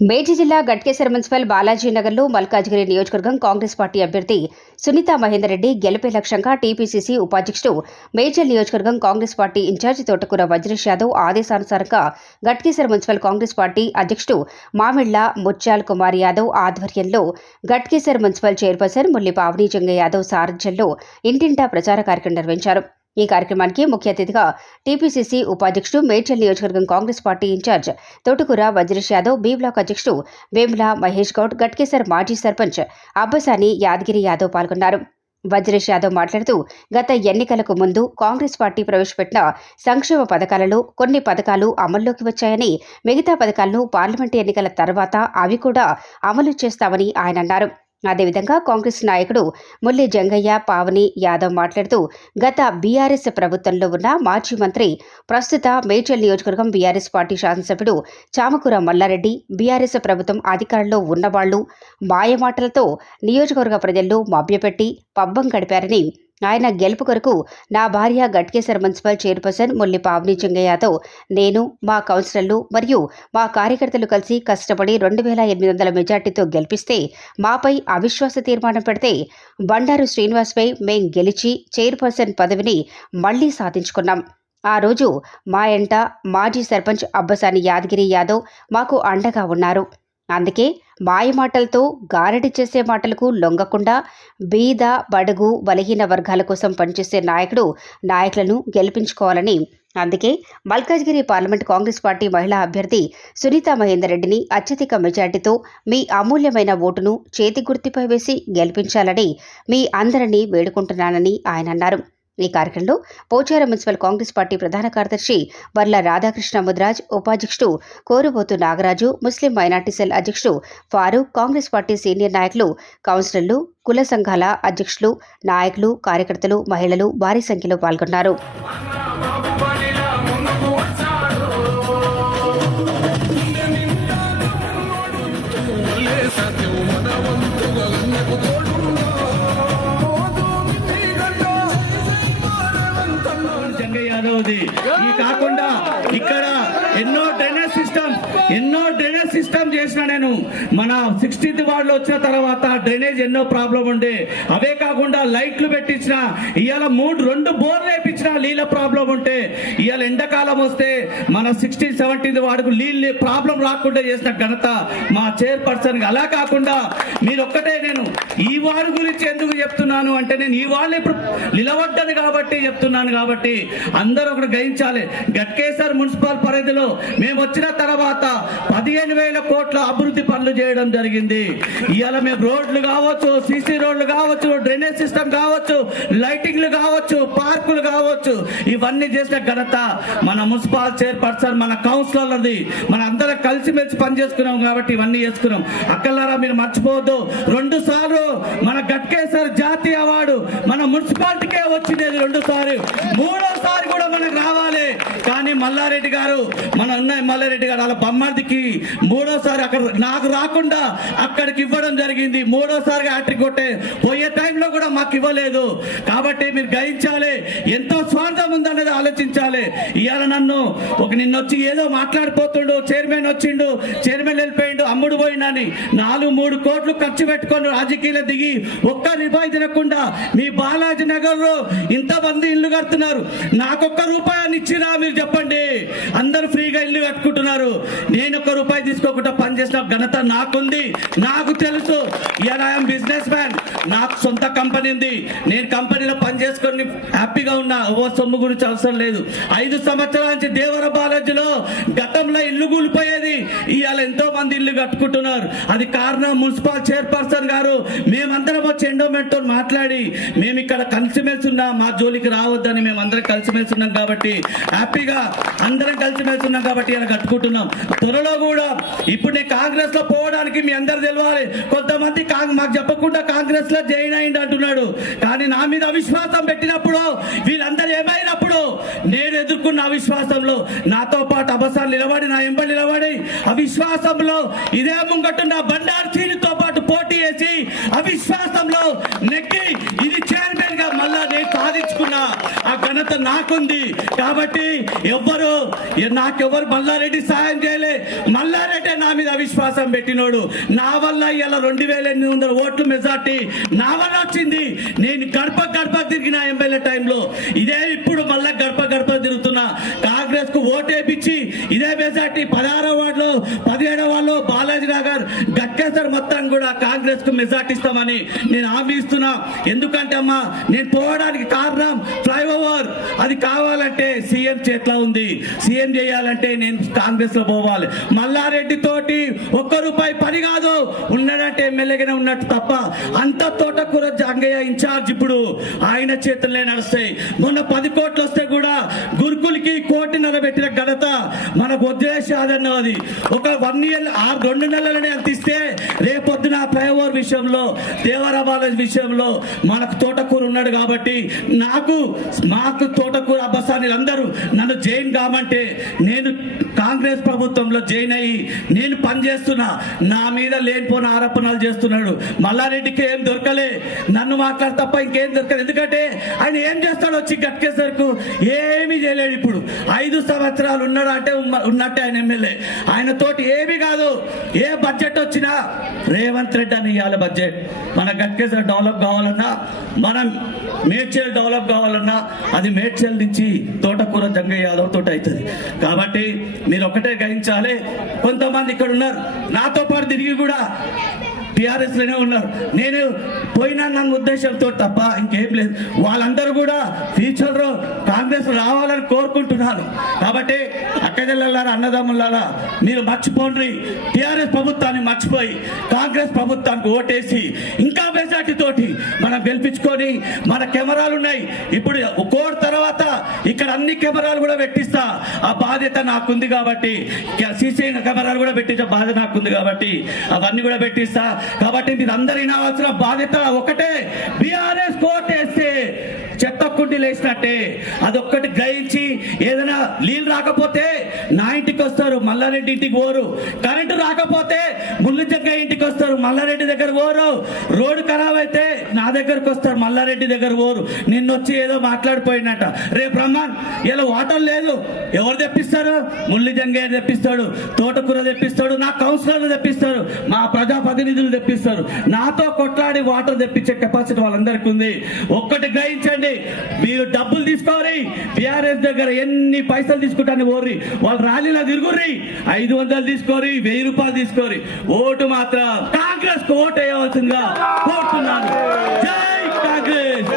మేడ్చి జిల్లా గట్కేశ్వర మున్సిపల్ బాలాజీ నగర్లో మల్కాజ్గిరి నియోజకవర్గం కాంగ్రెస్ పార్టీ అభ్యర్థి సునీత మహేందర్ రెడ్డి గెలుపే లక్ష్యంగా టీపీసీసీ ఉపాధ్యక్షుడు మేడ్చల్ నియోజకవర్గం Congress party incharge Thotakura Vajresh Yadav ఆదేశానుసారంగా Ghatkeshwar municipal Congress party అధ్యక్షుడు మామిళ్ళ ముత్యాల్ కుమార్ యాదవ్ ఆధ్వర్యంలో గట్కేశ్వర మున్సిపల్ చైర్పర్సన్ ముల్లి పావని జంగ యాదవ్ సారథ్యంలో ఇంటింటా ప్రచార కార్యక్రమం నిర్వహించారు. ఈ కార్యక్రమానికి ముఖ్య అతిథిగా టీపీసీసీ ఉపాధ్యక్షుడు మేడ్చల్ నియోజకవర్గం కాంగ్రెస్ పార్టీ ఇన్ఛార్జ్ తోటకూర వజ్రేష్ యాదవ్ బి బ్లాక్ అధ్యక్షుడు వేముల మహేష్ గౌడ్ గట్కేసర్ మాజీ సర్పంచ్ అబ్బసాని యాదగిరి యాదవ్ పాల్గొన్నారు. వజ్రేష్ యాదవ్ మాట్లాడుతూ గత ఎన్నికలకు ముందు కాంగ్రెస్ పార్టీ ప్రవేశపెట్టిన సంక్షేమ పథకాలలో కొన్ని పథకాలు అమల్లోకి వచ్చాయని మిగతా పథకాలను పార్లమెంటు ఎన్నికల తర్వాత అవి కూడా అమలు చేస్తామని ఆయన అన్నారు. అదేవిధంగా కాంగ్రెస్ నాయకుడు ముల్లి జంగయ్య పావని యాదవ్ మాట్లాడుతూ గత బీఆర్ఎస్ ప్రభుత్వంలో ఉన్న మాజీ మంత్రి ప్రస్తుత మేడ్చల్ నియోజకవర్గం బీఆర్ఎస్ పార్టీ శాసనసభ్యుడు చామకూర మల్లారెడ్డి బీఆర్ఎస్ ప్రభుత్వం అధికారంలో ఉన్నవాళ్ళు మాయమాటలతో నియోజకవర్గ ప్రజల్లో మభ్యపెట్టి పబ్బం గడిపారని ఆయన గెలుపు కొరకు నా భార్య గట్కేసర్ మున్సిపల్ చైర్పర్సన్ ముల్లి పావని చెంగయ్యతో నేను మా కౌన్సిలర్లు మరియు మా కార్యకర్తలు కలిసి కష్టపడి రెండు వేల ఎనిమిది వందల మెజార్టీతో గెలిపిస్తే మాపై అవిశ్వాస తీర్మానం పెడితే బండారు శ్రీనివాస్పై మేం గెలిచి చైర్పర్సన్ పదవిని మళ్ళీ సాధించుకున్నాం. ఆ రోజు మా ఎంట మాజీ సర్పంచ్ అబ్బసాని యాదగిరి యాదవ్ మాకు అండగా ఉన్నారు. అందుకే మాయ మాటలతో గారడి చేసే మాటలకు లొంగకుండా బీద బడుగు బలహీన వర్గాల కోసం పనిచేసే నాయకుడు నాయకులను గెలిపించుకోవాలని. అందుకే మల్కాజ్గిరి పార్లమెంట్ కాంగ్రెస్ పార్టీ మహిళా అభ్యర్థి సునీత మహేందర్ రెడ్డిని అత్యధిక మెజార్టీతో మీ అమూల్యమైన ఓటును చేతి గుర్తుపై వేసి గెలిపించాలని మీ అందరినీ వేడుకుంటున్నానని ఆయన అన్నారు. ఈ కార్యక్రమంలో పోచారం మున్సిపల్ కాంగ్రెస్ పార్టీ ప్రధాన కార్యదర్శి వర్ల రాధాకృష్ణ ముద్రాజ్ ఉపాధ్యక్షుడు Korubothu Nagaraju Muslim minority cell అధ్యక్షుడు ఫారూక్ కాంగ్రెస్ పార్టీ సీనియర్ నాయకులు కౌన్సిలర్లు కుల సంఘాల అధ్యక్షులు నాయకులు కార్యకర్తలు మహిళలు భారీ సంఖ్యలో పాల్గొన్నారు. ఉంది ఈ కాకుండా ఇక్కడ ఎన్నో డ్రైనేజ్ సిస్టమ్ ఎన్నో డ్రైనేజ్ సిస్టమ్ చేసిన నేను మన సిక్స్టీన్త్ వార్డులో వచ్చిన తర్వాత డ్రైనేజ్ ఎన్నో ప్రాబ్లం ఉండే. అవే కాకుండా లైట్లు పెట్టించిన ఇవాళ మూడు రెండు బోర్లు వేయించిన నీళ్ళ ప్రాబ్లం ఉంటే ఇవాళ ఎండాకాలం వస్తే మన సిక్స్టీన్ సెవెంటీన్త్ వార్డుకు నీళ్ళు ప్రాబ్లం రాకుండా చేసిన ఘనత మా చైర్పర్సన్ అలా కాకుండా మీరు ఒక్కటే నేను ఈ వార్డు గురించి ఎందుకు చెప్తున్నాను అంటే నేను ఈ వాళ్ళు ఇప్పుడు నిలబడ్డాను కాబట్టి చెప్తున్నాను కాబట్టి అందరూ ఒకటి గ్రహించాలి గట్కేశ్వర్ మున్సిపల్ పరిధిలో మేము వచ్చిన తర్వాత పదిహేను వేల కోట్ల అభివృద్ధి పనులు చేయడం జరిగింది. ఇవాళ మేము రోడ్లు కావచ్చు సీసీ రోడ్లు కావచ్చు డ్రైనేజ్ సిస్టమ్ కావచ్చు లైటింగ్లు కావచ్చు పార్కులు కావచ్చు ఇవన్నీ చేసిన ఘనత మన మున్సిపాల్ చైర్పర్సన్ మన కౌన్సిలర్ది మన అందరం కలిసిమెలిసి పని చేసుకున్నాం కాబట్టి ఇవన్నీ చేసుకున్నాం. అక్కలారా మీరు మర్చిపోవద్దు. రెండు సార్లు మన గట్కేశ్వర్ జాతీయ అవార్డు మన మున్సిపాలిటీకే వచ్చింది రెండు సార్లు. మూడోసారి కూడా మనకు రావాలి. కానీ మల్లారెడ్డి గారు మన ఉన్న మల్లారెడ్డి గారు వాళ్ళ బొమ్మడికి మూడోసారి అక్కడ నాకు రాకుండా అక్కడికి ఇవ్వడం జరిగింది. మూడోసారిగా హ్యాట్రిక్ కొట్టే పోయే టైంలో కూడా మాకు ఇవ్వలేదు. కాబట్టి మీరు గ్రహించాలి. ఎంతో స్వార్థం ఉందన్నది ఆలోచించాలి. ఇవాళ నన్ను ఒక నిన్న వచ్చి ఏదో మాట్లాడిపోతుండు చైర్మన్ వచ్చిండు చైర్మన్ వెళ్ళిపోయిండు అమ్ముడు పోయిండని నాలుగు మూడు కోట్లు ఖర్చు పెట్టుకొని రాజకీయాలు దిగి ఒక్క రూపాయి తినకుండా మీ బాలాజీ నగర్లో ఇంతమంది ఇల్లు కడుతున్నారు. నాకొక్క రూపాయని ఇచ్చిరా మీరు చెప్పండి. అందరూ ఫ్రీగా ఇల్లు కట్టుకుంటున్నారు. నేను ఒక్క రూపాయి తీసుకోకుండా పనిచేసిన ఘనత నాకుంది. నాకు తెలుసు. ఐఎమ్ బిజినెస్ మ్యాన్ నాకు సొంత కంపెనీ ఉంది. నేను కంపెనీలో పని చేసుకొని హ్యాపీగా ఉన్నా. ఓ సొమ్ము గురించి అవసరం లేదు. ఐదు సంవత్సరాల నుంచి దేవర బాలాజీలో గతంలో ఇల్లు కూలిపోయేది. ఇవాళ ఎంతో మంది ఇల్లు కట్టుకుంటున్నారు. అది కారణం మున్సిపల్ చైర్పర్సన్ గారు. మేమందరం వచ్చి ఎండోమెంట్తో మాట్లాడి మేము ఇక్కడ కలిసిమెలిసి ఉన్నాం. మా జోలికి రావద్దని మేము అందరం కలిసిమెలిసి ఉన్నాం కాబట్టి హ్యాపీగా అందరం కలిసిమెలిసి ఉన్నాం కాబట్టి ఇలా కట్టుకుంటున్నాం. త్వరలో కూడా ఇప్పుడు నేను కాంగ్రెస్లో పోవడానికి మీ అందరు తెలవాలి. కొంతమంది మాకు చెప్పకుండా కాంగ్రెస్లో జాయిన్ అయింది అంటున్నాడు. కానీ నా మీద అవిశ్వాసం పెట్టినప్పుడు వీళ్ళందరూ ఏమైనప్పుడు నేను ఎదుర్కొన్న అవిశ్వాసంలో నాతో పాటు అబసాలు నిలబడి నా ఎంబడి నిలబడి అవిశ్వాసంలో ఇదే ముంగట్టు నా బండారు పాటు పోటీ చేసి అవిశ్వాసంలో నెక్కి ఇది చేరి మళ్ళా నేను సాధించుకున్నా. ఆ ఘనత నాకుంది. కాబట్టి ఎవ్వరు నాకెవ్వరు మల్లారెడ్డి సాయం చేయలే. మల్లారెడ్డి నా మీద అవిశ్వాసం పెట్టినోడు. నా వల్ల ఇలా రెండు వేల ఎనిమిది వందల ఓట్లు మెజార్టీ. నా వల్ల వచ్చింది. నేను గడప గడప తిరిగిన ఎమ్మెల్యే టైంలో. ఇదే ఇప్పుడు మళ్ళా గడప గడప తిరుగుతున్నా. కాంగ్రెస్కు ఓటేపించి ఇదే మెజార్టీ. పదహారో వార్డులో పదిహేడో వాళ్ళు బాలాజీ నగర్ గట్కేసర్ మొత్తం కూడా కాంగ్రెస్కు మెజార్టీ ఇస్తామని నేను హామీ ఇస్తున్నా. ఎందుకంటే అమ్మా నేను పోవడానికి కారణం ఫ్లైఓవర్. అది కావాలంటే సీఎం చేతిలో ఉంది. సీఎం చేయాలంటే నేను కాంగ్రెస్లో పోవాలి. మల్లారెడ్డి తోటి ఒక్క రూపాయి పని కాదు. ఉన్నాడంటే ఎమ్మెల్యేగానే ఉన్నట్టు తప్ప అంత తోటకూర జంగయ్య ఇన్ఛార్జ్ ఇప్పుడు ఆయన చేతులనే నడుస్తాయి. మొన్న పది కోట్లు వస్తే కూడా గురుకులు నాకు వదిలేసి అది. ఒక వన్ ఇయర్ ఆరు రెండు నెలలనే అంత ఇస్తే రేపొద్దున ఫ్లైఓవర్ విషయంలో దేవరా విషయంలో మనకు తోటకూర ఉన్నాడు కాబట్టి నాకు మాకు తోటకూర అబ్బసాని నన్ను జైన్ కామంటే నేను కాంగ్రెస్ ప్రభుత్వంలో జైన్ అయ్యి నేను పనిచేస్తున్నా. నా మీద లేనిపోని ఆరోపణలు చేస్తున్నాడు. మల్లారెడ్డికి ఏం దొరకలే. నన్ను మాట్లాడు తప్ప ఇంకేం దొరకదు. ఎందుకంటే ఆయన ఏం చేస్తాడు వచ్చి గట్కేసరికి ఏమీ చేయలేడు ఇప్పుడు. ఐదు సంవత్సరాలు ఉన్నాడు అంటే ఉన్నట్టే ఆయన ఎమ్మెల్యే. ఆయన తోటి ఏమీ కాదు. ఏ బడ్జెట్ వచ్చినా రేవంత్ రెడ్డి అని ఇవ్వాలి బడ్జెట్. మన గట్కేసర్ డెవలప్ కావాలన్నా మనం మేడ్చల్ డెవలప్ కావాలన్నా అది మేడ్చల్ నుంచి తోటకూర జంగయ్య యాదవ్ తోట అవుతుంది కాబట్టి మీరు ఒకటే గ్రహించాలి కొంతమంది ఇక్కడ ఉన్నారు నాతో పాటు తిరిగి కూడా టిఆర్ఎస్లోనే ఉన్నారు. నేను పోయినా నన్ను ఉద్దేశంతో తప్ప ఇంకేం లేదు. వాళ్ళందరూ కూడా ఫ్యూచర్ కాంగ్రెస్ రావాలని కోరుకుంటున్నాను కాబట్టి అక్కజల్లారా అన్నదమ్ములారా మీరు మర్చిపోండి. టిఆర్ఎస్ ప్రభుత్వాన్ని మర్చిపోయి కాంగ్రెస్ ప్రభుత్వానికి ఓటేసి ఇంకా మెజార్టీ తోటి మనం గెలిపించుకొని మన కెమెరాలు ఉన్నాయి ఇప్పుడు కోర్ తర్వాత ఇక్కడ అన్ని కెమెరాలు కూడా పెట్టిస్తా. ఆ బాధ్యత నాకుంది కాబట్టి సీసీ కెమెరాలు కూడా పెట్టించే బాధ్యత నాకుంది కాబట్టి అవన్నీ కూడా పెట్టిస్తా. కాబట్టి మీరు అందరు వినాల్సిన బాధ్యత ఒకటే. బీఆర్ఎస్ కోర్టు వేస్తే చెత్త కుండీలు వేసినట్టే. అదొక్కటి గ్రహించి ఏదైనా నీళ్ళు రాకపోతే నా ఇంటికి వస్తారు మల్లారెడ్డి ఇంటికి పోరు. కరెంటు రాకపోతే ముళ్ళు ఇంటికి వస్తారు మల్లారెడ్డి దగ్గర పోరు. రోడ్డు ఖరాబ్ అయితే నా దగ్గరకు వస్తారు మల్లారెడ్డి దగ్గర పోరు. నిన్న వచ్చి ఏదో మాట్లాడిపోయినట్ట రేపు రమ్మన్. ఇలా వాటర్ లేదు. ఎవరు తెప్పిస్తారు? ముళ్ళు తెప్పిస్తాడు తోటకూర తెప్పిస్తాడు నా కౌన్సిలర్లు తెప్పిస్తారు మా ప్రజాప్రతినిధులు తెప్పిస్తారు. నాతో కొట్లాడి వాటర్ తెప్పించే కెపాసిటీ వాళ్ళందరికీ ఉంది ఒక్కటి గ్రహించండి. మీరు డబ్బులు తీసుకోవాలి బీఆర్ఎస్ దగ్గర ఎన్ని పైసలు తీసుకుంటాను ఓర్రి వాళ్ళు ర్యాలీలో తిరుగుర్రి. ఐదు వందలు తీసుకోరి వెయ్యి రూపాయలు తీసుకోరి. ఓటు మాత్రం కాంగ్రెస్కు ఓటు వేయవలసిందిగా కోరుతున్నాను. జై కాంగ్రెస్!